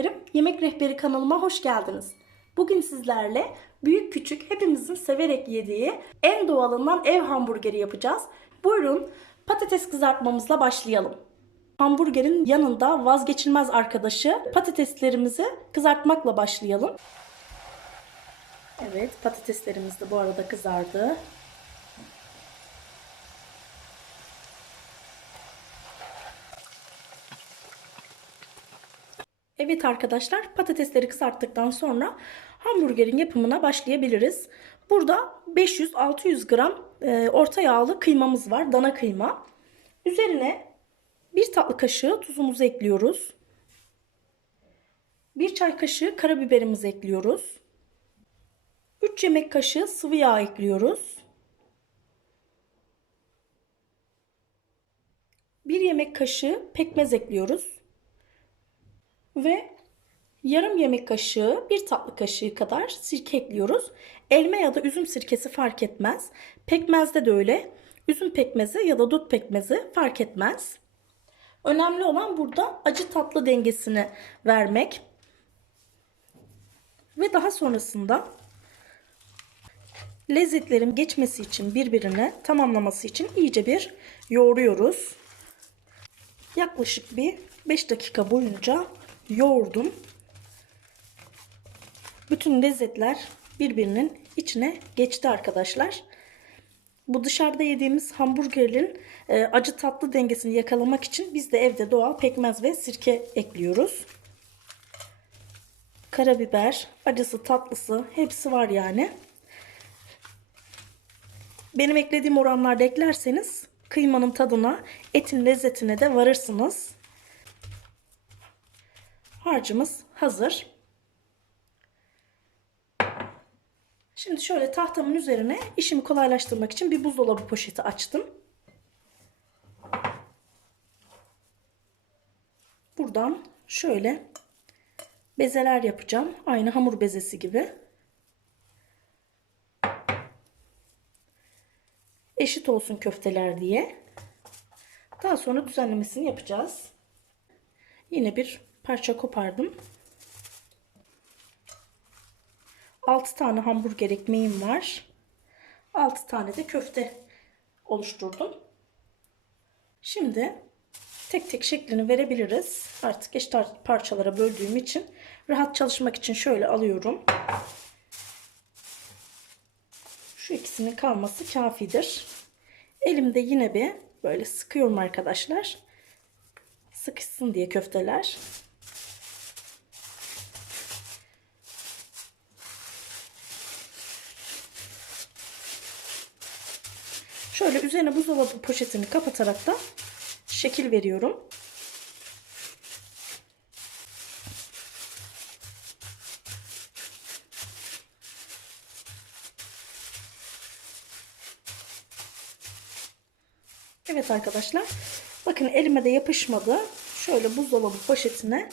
sevenlerim, Yemek Rehberi kanalıma hoş geldiniz. Bugün sizlerle büyük küçük hepimizin severek yediği en doğalından ev hamburgeri yapacağız. Buyurun patates kızartmamızla başlayalım. Hamburgerin yanında vazgeçilmez arkadaşı patateslerimizi kızartmakla başlayalım. Evet, patateslerimiz de bu arada kızardı. Evet arkadaşlar, patatesleri kızarttıktan sonra hamburgerin yapımına başlayabiliriz. Burada 500-600 gram orta yağlı kıymamız var, dana kıyma. Üzerine 1 tatlı kaşığı tuzumuzu ekliyoruz. 1 çay kaşığı karabiberimizi ekliyoruz. 3 yemek kaşığı sıvı yağ ekliyoruz. 1 yemek kaşığı pekmez ekliyoruz. Ve yarım yemek kaşığı, 1 tatlı kaşığı kadar sirke ekliyoruz. Elma ya da üzüm sirkesi fark etmez. Pekmezde de öyle. Üzüm pekmezi ya da dut pekmezi fark etmez. Önemli olan burada acı tatlı dengesini vermek. Ve daha sonrasında lezzetlerin geçmesi için, birbirine tamamlaması için iyice bir yoğuruyoruz. Yaklaşık bir 5 dakika boyunca yoğurdum. Bütün lezzetler birbirinin içine geçti arkadaşlar. Bu dışarıda yediğimiz hamburgerin acı tatlı dengesini yakalamak için biz de evde doğal pekmez ve sirke ekliyoruz. Karabiber, acısı tatlısı hepsi var yani. Benim eklediğim oranlarda eklerseniz kıymanın tadına, etin lezzetine de varırsınız. Harcımız hazır. Şimdi şöyle tahtamın üzerine işimi kolaylaştırmak için bir buzdolabı poşeti açtım. Buradan şöyle bezeler yapacağım. Aynı hamur bezesi gibi. Eşit olsun köfteler diye. Daha sonra düzenlemesini yapacağız. Yine bir parça kopardım. 6 tane hamburger ekmeğim var. 6 tane de köfte oluşturdum. Şimdi tek tek şeklini verebiliriz. Artık eşit parçalara böldüğüm için rahat çalışmak için şöyle alıyorum. Şu ikisinin kalması kafidir. Elimde yine bir böyle sıkıyorum arkadaşlar. Sıkışsın diye köfteler. Şöyle üzerine buzdolabı poşetini kapatarak da şekil veriyorum. Evet arkadaşlar. Bakın elime de yapışmadı. Şöyle buzdolabı poşetine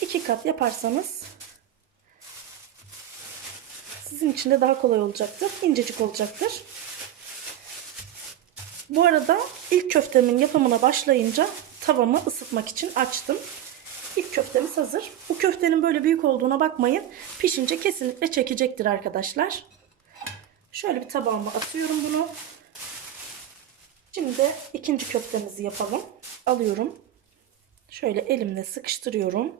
2 kat yaparsanız sizin için de daha kolay olacaktır. İncecik olacaktır. Bu arada ilk köftemin yapımına başlayınca tavamı ısıtmak için açtım. İlk köftemiz hazır. Bu köftenin böyle büyük olduğuna bakmayın. Pişince kesinlikle çekecektir arkadaşlar. Şöyle bir tabağıma atıyorum bunu. Şimdi ikinci köftemizi yapalım. Alıyorum. Şöyle elimle sıkıştırıyorum.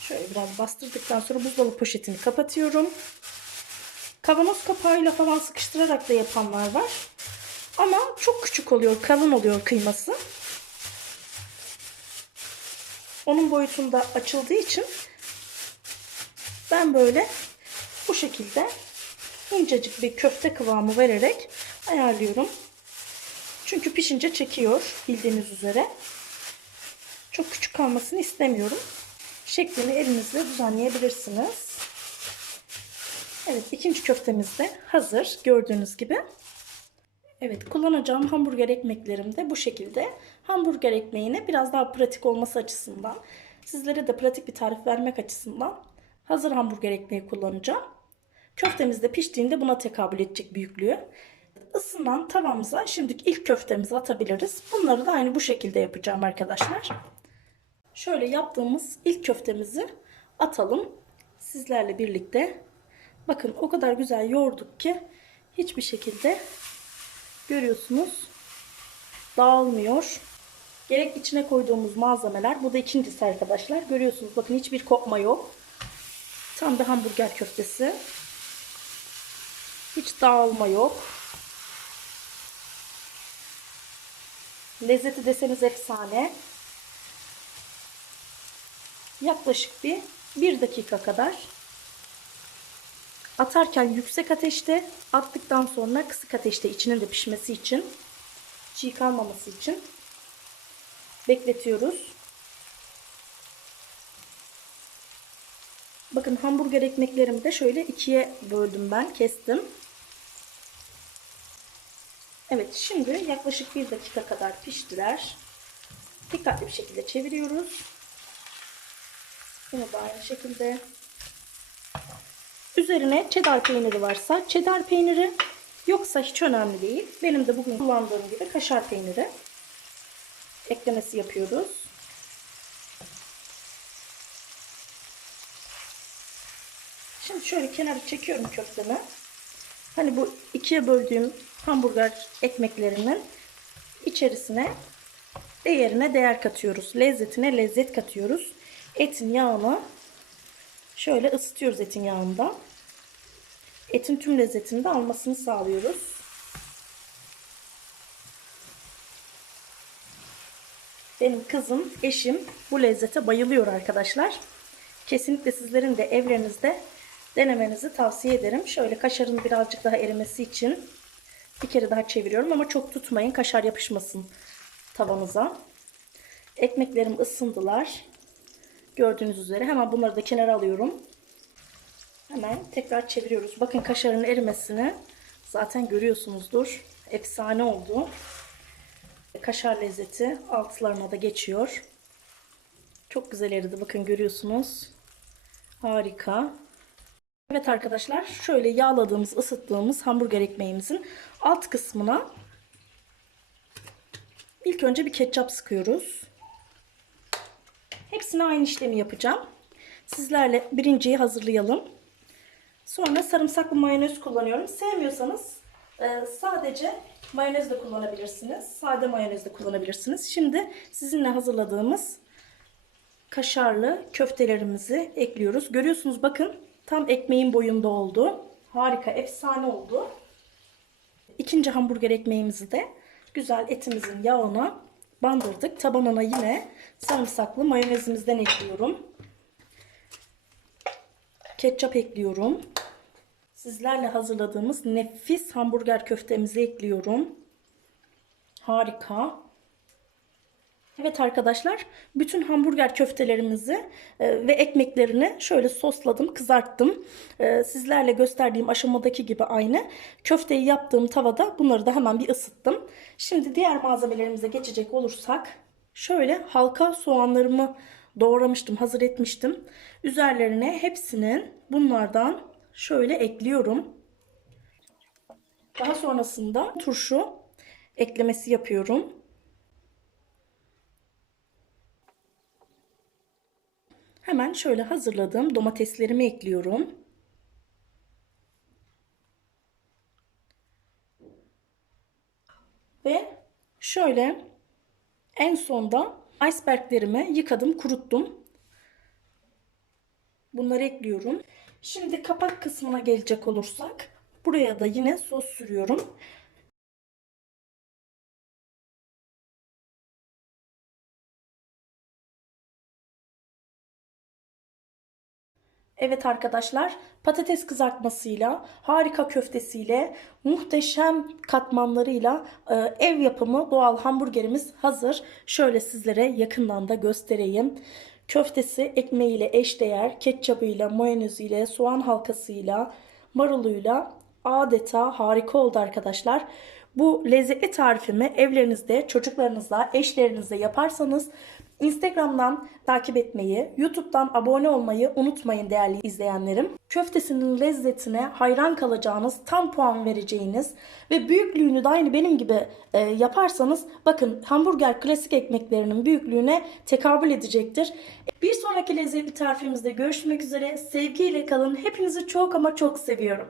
Şöyle biraz bastırdıktan sonra buzdolabı poşetini kapatıyorum. Kavanoz kapağıyla falan sıkıştırarak da yapanlar var. Ama çok küçük oluyor, kalın oluyor kıyması. Onun boyutunda açıldığı için ben böyle bu şekilde incecik bir köfte kıvamı vererek ayarlıyorum. Çünkü pişince çekiyor bildiğiniz üzere. Çok küçük kalmasını istemiyorum. Şeklini elinizle düzenleyebilirsiniz. Evet, ikinci köftemiz de hazır gördüğünüz gibi. Evet, kullanacağım hamburger ekmeklerim de bu şekilde. Hamburger ekmeğine biraz daha pratik olması açısından, sizlere de pratik bir tarif vermek açısından hazır hamburger ekmeği kullanacağım. Köftemiz de piştiğinde buna tekabül edecek büyüklüğü. Isınan tavamıza şimdi ilk köftemizi atabiliriz. Bunları da aynı bu şekilde yapacağım arkadaşlar. Şöyle yaptığımız ilk köftemizi atalım sizlerle birlikte. Bakın o kadar güzel yoğurduk ki hiçbir şekilde görüyorsunuz dağılmıyor. Gerek içine koyduğumuz malzemeler, bu da ikincisi arkadaşlar. Görüyorsunuz bakın hiçbir kopma yok. Tam bir hamburger köftesi. Hiç dağılma yok. Lezzeti deseniz efsane. Yaklaşık bir dakika kadar atarken yüksek ateşte, attıktan sonra kısık ateşte içinin de pişmesi için, çiğ kalmaması için bekletiyoruz. Bakın hamburger ekmeklerimi de şöyle ikiye böldüm, ben kestim. Evet, şimdi yaklaşık bir dakika kadar piştiler. Dikkatli bir şekilde çeviriyoruz. Bunu da aynı şekilde. Üzerine cheddar peyniri varsa cheddar peyniri, yoksa hiç önemli değil. Benim de bugün kullandığım gibi kaşar peyniri eklemesi yapıyoruz. Şimdi şöyle kenara çekiyorum köftemi. Hani bu ikiye böldüğüm hamburger ekmeklerinin içerisine değerine değer katıyoruz. Lezzetine lezzet katıyoruz. Etin yağını şöyle ısıtıyoruz, etin yağında. Etin tüm lezzetini de almasını sağlıyoruz. Benim kızım, eşim bu lezzete bayılıyor arkadaşlar. Kesinlikle sizlerin de evlerinizde denemenizi tavsiye ederim. Şöyle kaşarın birazcık daha erimesi için bir kere daha çeviriyorum ama çok tutmayın, kaşar yapışmasın tavanıza. Ekmeklerim ısındılar. Gördüğünüz üzere hemen bunları da kenara alıyorum. Hemen tekrar çeviriyoruz. Bakın kaşarın erimesini zaten görüyorsunuzdur. Efsane oldu. Kaşar lezzeti altlarına da geçiyor. Çok güzel eridi. Bakın görüyorsunuz. Harika. Evet arkadaşlar, şöyle yağladığımız, ısıttığımız hamburger ekmeğimizin alt kısmına ilk önce bir ketçap sıkıyoruz. Hepsine aynı işlemi yapacağım. Sizlerle birinciyi hazırlayalım. Sonra sarımsaklı mayonez kullanıyorum. Sevmiyorsanız sadece mayonez de kullanabilirsiniz. Sade mayonez de kullanabilirsiniz. Şimdi sizinle hazırladığımız kaşarlı köftelerimizi ekliyoruz. Görüyorsunuz bakın tam ekmeğin boyunda oldu. Harika, efsane oldu. İkinci hamburger ekmeğimizi de güzel etimizin yağına bandırdık. Tabanına yine sarımsaklı mayonezimizden ekliyorum. Ketçap ekliyorum. Sizlerle hazırladığımız nefis hamburger köftemizi ekliyorum. Harika. Evet arkadaşlar, bütün hamburger köftelerimizi ve ekmeklerini şöyle sosladım, kızarttım. Sizlerle gösterdiğim aşamadaki gibi aynı. Köfteyi yaptığım tavada bunları da hemen bir ısıttım. Şimdi diğer malzemelerimize geçecek olursak, şöyle halka soğanlarımı doğramıştım, hazır etmiştim. Üzerlerine hepsinin bunlardan şöyle ekliyorum. Daha sonrasında turşu eklemesi yapıyorum. Hemen şöyle hazırladığım domateslerimi ekliyorum. Ve şöyle en sonda iceberglerimi yıkadım, kuruttum. Bunları ekliyorum. Şimdi kapak kısmına gelecek olursak, buraya da yine sos sürüyorum. Evet arkadaşlar, patates kızartmasıyla, harika köftesiyle, muhteşem katmanlarıyla ev yapımı doğal hamburgerimiz hazır. Şöyle sizlere yakından da göstereyim. Köftesi ekmeğiyle eşdeğer, ketçabıyla, mayonezüyle, soğan halkasıyla, maruluyla adeta harika oldu arkadaşlar. Bu lezzetli tarifimi evlerinizde, çocuklarınızla, eşlerinizle yaparsanız Instagram'dan takip etmeyi, YouTube'dan abone olmayı unutmayın değerli izleyenlerim. köftesinin lezzetine hayran kalacağınız, tam puan vereceğiniz ve büyüklüğünü de aynı benim gibi yaparsanız bakın hamburger klasik ekmeklerinin büyüklüğüne tekabül edecektir. Bir sonraki lezzetli tarifimizde görüşmek üzere. Sevgiyle kalın. Hepinizi çok ama çok seviyorum.